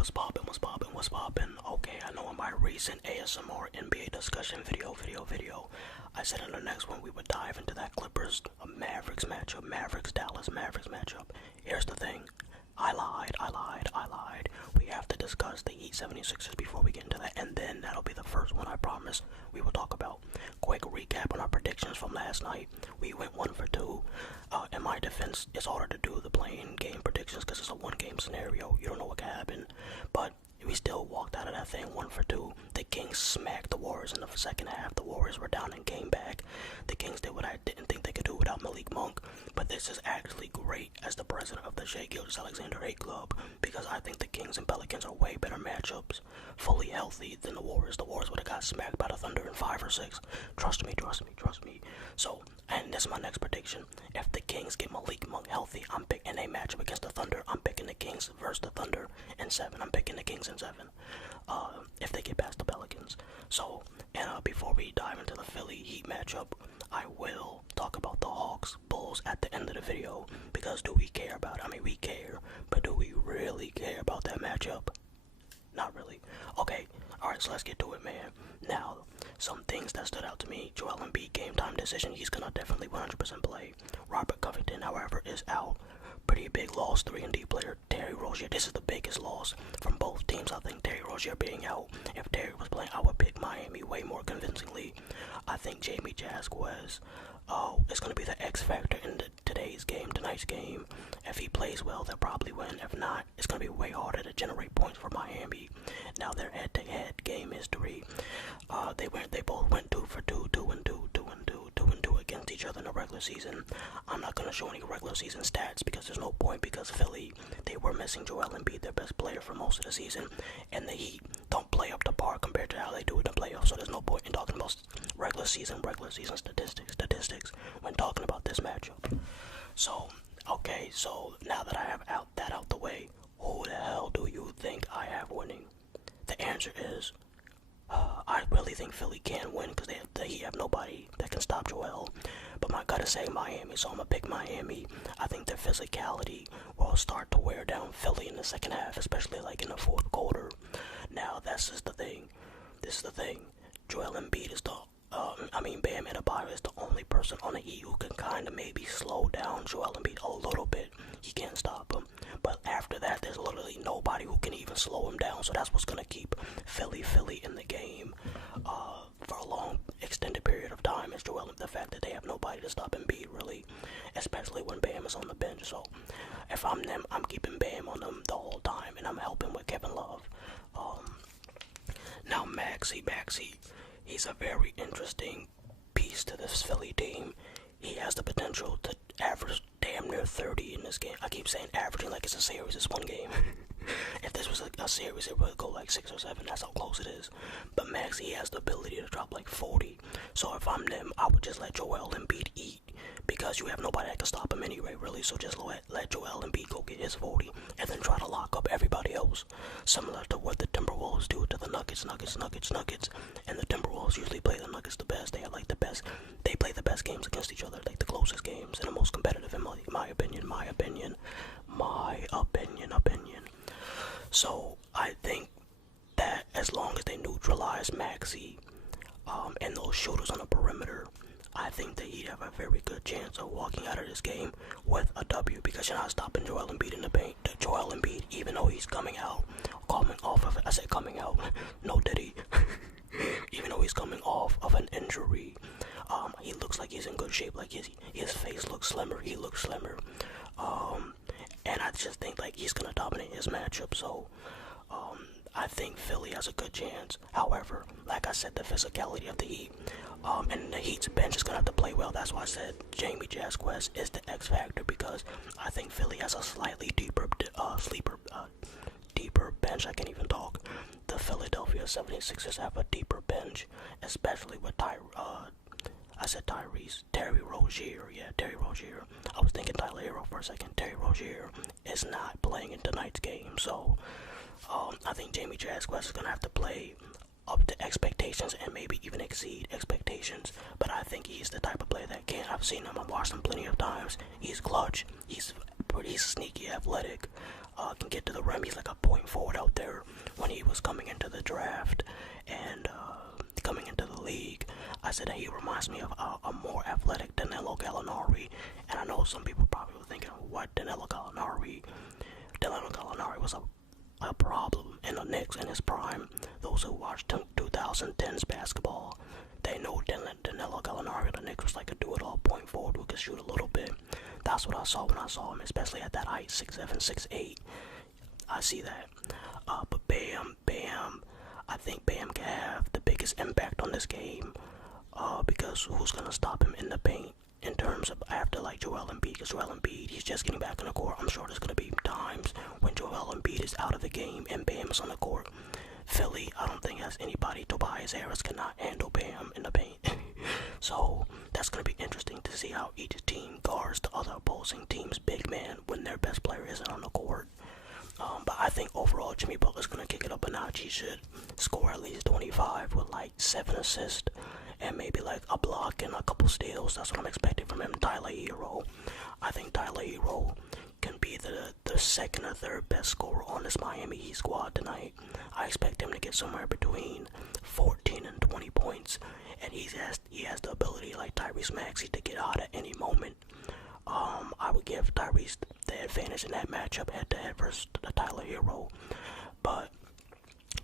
What's poppin', what's poppin', what's poppin'? Okay, I know in my recent ASMR NBA discussion video, I said in the next one we would dive into that Clippers Mavericks matchup, Dallas Mavericks matchup. Here's the thing. I lied. We have to discuss the Heat 76ers before we get into that, and then that'll be the first one I promise we will talk about. Quick recap on our predictions from last night. We went 1 for 2. In my defense, it's harder to do the playing game predictions because it's a one-game scenario. You don't know what can happen, but we still walked out of that thing 1 for 2. The Kings smacked the Warriors in the second half. The Warriors were down and came back. The Kings did what I didn't think they could do without Malik Monk. But this is actually great as the president of the Shai Gilgeous-Alexander hate club, because I think the Kings and Pelicans are way better matchups, fully healthy, than the Warriors. The Warriors would have got smacked by the Thunder in 5 or 6. Trust me. So, and this is my next prediction. If the Kings get Malik Monk healthy, I'm picking a matchup against the Thunder. I'm picking the Kings versus the Thunder in 7. I'm picking the Kings in 7. If they get past the Pelicans. So, and before we dive into the Philly Heat matchup, I will talk about the Hawks Bulls at the end of the video, because do we care about it? I mean, we care, but do we really care about that matchup? Not really. Okay, alright, so let's get to it, man. Now, some things that stood out to me. Joel Embiid, game time decision. He's gonna definitely 100% play. Robert Covington, however, is out. Pretty big loss. 3-and-D player Terry Rozier. This is the biggest loss from both teams. I think Terry Rozier being out. If Terry was playing, I would pick Miami way more convincingly. I think Jamie Jazzquez is going to be the X factor in tonight's game. If he plays well, they'll probably win. If not, it's going to be way harder to generate points for Miami. Now their head-to-head game history. They both went 2 for 2, 2-and-2 against each other in the regular season. I'm not going to show any regular season stats because there's no point, because Philly, they were missing Joel Embiid, their best player for most of the season, and the Heat don't play up to par compared to how they do in the playoffs, so there's no point in talking about regular season statistics when talking about this matchup. So, okay, so now that I have that out the way, who the hell do you think I have winning? The answer is, I really think Philly can win because they have nobody that can stop Joel. But I gotta say Miami, so I'm gonna pick Miami. I think their physicality will start to wear down Philly in the second half, especially like in the fourth quarter. Now, this is the thing. Joel Embiid is Bam Adebayo is the only person on the Heat who can kind of maybe slow down Joel Embiid a little bit. He can't stop him. But after that, there's literally nobody who can even slow him down. So that's what's going to keep Philly in the game for a long, extended period of time, is the fact that they have nobody to stop Embiid, really, especially when Bam is on the bench. So if I'm them, I'm keeping Bam on them the whole time, and I'm helping with Kevin Love. Now Maxey, he's a very interesting piece to this Philly team. He has the potential to average damn near 30 in this game. I keep saying averaging like it's a series, it's one game. If this was a series, it would go like 6 or 7, that's how close it is. But Max, he has the ability to drop like 40. So if I'm them, I would just let Joel Embiid eat, because you have nobody that can stop him anyway, really. So just let Joel Embiid go get his 40, and then try to lock up everybody else. Similar to what the Timberwolves do to the Nuggets. And the Timberwolves usually play the Nuggets the best. They have like they play the best games against each other, like the closest games, and the most competitive in my opinion. So I think that as long as they neutralize Maxey and those shooters on the perimeter, I think that he'd have a very good chance of walking out of this game with a W, because you're not stopping Joel Embiid in the paint. Joel Embiid, even though he's coming out, no diddy. Even though he's coming off of an injury, he looks like he's in good shape. Like his face looks slimmer. He looks slimmer. And I just think like he's gonna dominate his matchup. So, I think Philly has a good chance. However, like I said, the physicality of the Heat, and the Heat's bench is gonna have to play well. That's why I said Jamie Jazzquez is the X factor, because I think Philly has a slightly deeper bench. I can't even talk. The Philadelphia 76ers have a deeper bench, especially with Terry Rozier. Yeah, Terry Rozier. I was thinking Tyler Hero for a second. Terry Rozier is not playing in tonight's game, so I think Jamie Jazzquez is gonna have to play up to expectations and maybe even exceed expectations. But I think he's the type of player that can. I've seen him. I've watched him plenty of times. He's clutch. He's pretty sneaky, athletic. can get to the rim. He's like a point forward out there when he was coming into the draft and coming into the league. I said that he reminds me of a more athletic Danilo Gallinari, and I know some people probably were thinking, what, Danilo Gallinari? Danilo Gallinari was a problem in the Knicks in his prime. Those who watched 2010's basketball, they know Danilo Gallinari of the Knicks was like a do-it-all point forward who could shoot a little bit. That's what I saw when I saw him, especially at that height, 6'7", 6'8". I see that. But Bam, I think Bam can have the biggest impact on this game, because who's gonna stop him in the paint in terms of after like Joel Embiid? Because Joel Embiid, he's just getting back on the court. I'm sure there's gonna be times when Joel Embiid is out of the game and Bam is on the court. Philly, I don't think has anybody. Tobias Harris cannot handle Bam in the paint. So that's gonna be interesting to see how each team guards the other opposing team's big man when their best player isn't on the court. But I think overall Jimmy Butler's gonna kick it up a notch. He should score at least 25 with like 7 assists and maybe like a block and a couple steals. That's what I'm expecting from him. Tyler Hero, I think Tyler Hero can be the second or third best scorer on this Miami Heat squad tonight. I expect him to get somewhere between 14 and 20 points, and he has the ability like Tyrese Maxey to get hot at any moment. I would give Tyrese the advantage in that matchup head-to-head versus the Tyler Hero, but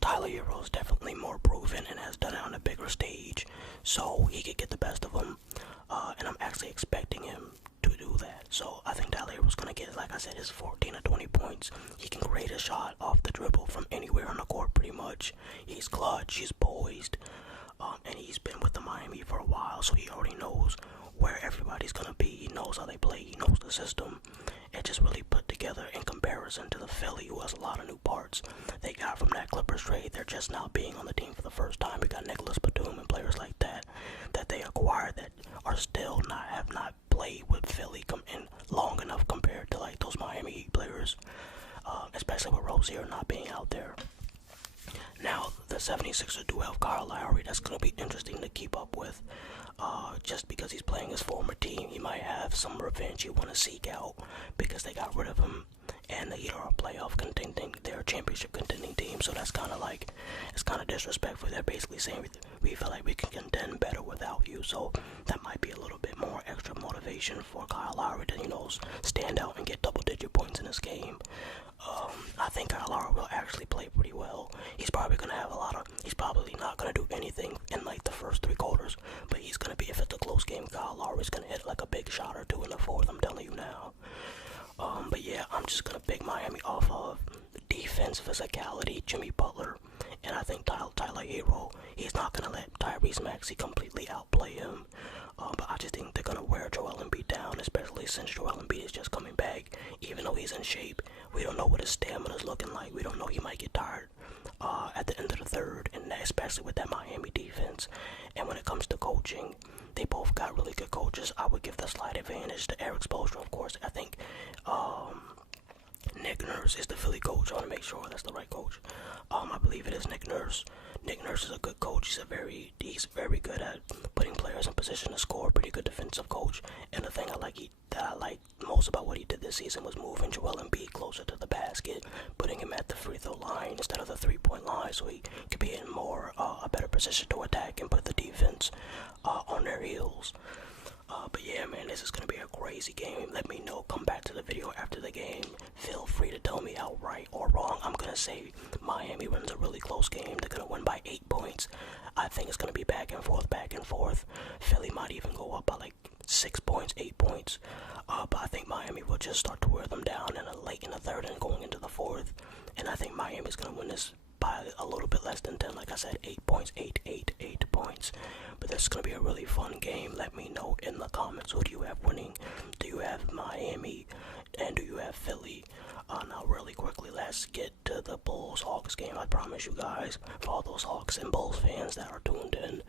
Tyler Hero is definitely more proven and has done it on a bigger stage, so he could get the best of him, and I'm actually expecting him to do that. So I think Tyler Hero's gonna get, like I said, his 14 or 20 points. He can create a shot off the dribble from anywhere on the court pretty much. He's clutch, he's poised, and he's been with the Miami for a while, so he already knows where everybody's gonna be. He knows how they play, he knows the system. It just really put together in comparison to the Philly, who has a lot of new parts they got from that Clippers trade. They're just now being on the team for the first time. We got Nicholas Batum and players like that they acquired that are still have not played with Philly in long enough compared to like those Miami Heat players, especially with Rozier not being out there. Now the 76ers do have Kyle Lowry. That's going to be interesting to keep up with. Just because he's playing his former team, he might have some revenge you want to seek out because they got rid of him, and the Heat are a playoff contending, they're a championship contending team. So that's kind of like, it's kind of disrespectful. They're basically saying we feel like we can contend better without you. So that might be a little bit more extra motivation for Kyle Lowry to, stand out and get double-digit points in this game. I think Kyle Lowry will actually play pretty well. He's probably gonna have he's probably not gonna do anything in like the first 3 quarters, but he's gonna be, if it's a close game, Kyle Lowry's gonna hit like a big shot or 2 in the fourth, I'm telling you now. But yeah, I'm just gonna pick Miami off of defense, physicality, Jimmy Butler, and I think Tyler Hero, he's not gonna let Tyrese Maxey completely outplay him. But I just think they're gonna wear Joel Embiid down, especially since Joel Embiid is just coming back. Even though he's in shape, we don't know what his stamina is looking like. We don't know, he might get tired at the end of the third, and especially with that Miami defense. And when it comes to coaching, they both got really good coaches. I would give the slight advantage to Eric Spoelstra, of course. I think Nick Nurse is the Philly coach. I want to make sure that's the right coach. I believe it is Nick Nurse. Nick Nurse is a good coach. He's very good at putting players in position to score. Pretty good defensive coach. And the thing that I like most about what he did this season was moving Joel Embiid closer to the basket, putting him at the free throw line instead of the 3-point line, so he could be in a better position to attack and put the defense on their heels. But yeah, man, this is going to be a crazy game. Let me know. Come back to the video after the game. Feel free to tell me how right or wrong. I'm going to say Miami wins a really close game. They're going to win by 8 points. I think it's going to be back and forth, back and forth. Philly might even go up by like 6 points, 8 points. But I think Miami will just start to wear them down late in the third and going into the fourth. And I think Miami's going to win this by a little bit less than 10. Like I said, 8 points, 8 points. But this is going to be a really fun game. Let me know in the comments, who do you have winning? Do you have Miami and do you have Philly? Now really quickly, let's get to the Bulls-Hawks game. I promise you guys, for all those Hawks and Bulls fans that are tuned in,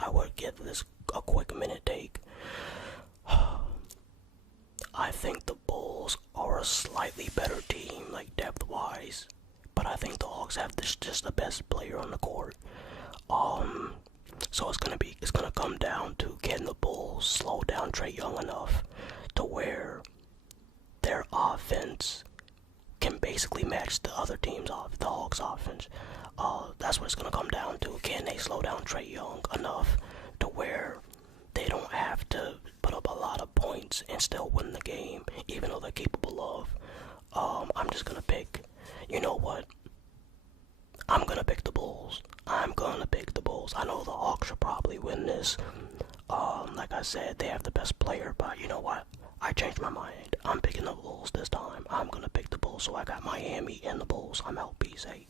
I would give this a quick minute take. I think the Bulls are a slightly better team, like depth-wise, but I think the Hawks have just the best player on the court. So it's gonna come down to getting the Bulls slow down Trae Young enough to where their offense can basically match the other team's off the Hawks offense. That's what it's gonna come down to. Can they slow down Trae Young enough to where they don't have to put up a lot of points and still win the game, even though they're capable of? I'm just gonna pick. You know what? I'm gonna pick the Bulls. I'm gonna pick the Bulls. I know the Hawks should probably win this. Like I said, they have the best player, but you know what? I changed my mind. I'm picking the Bulls this time. I'm gonna pick the Bulls, so I got Miami and the Bulls. I'm out. Peace, hey.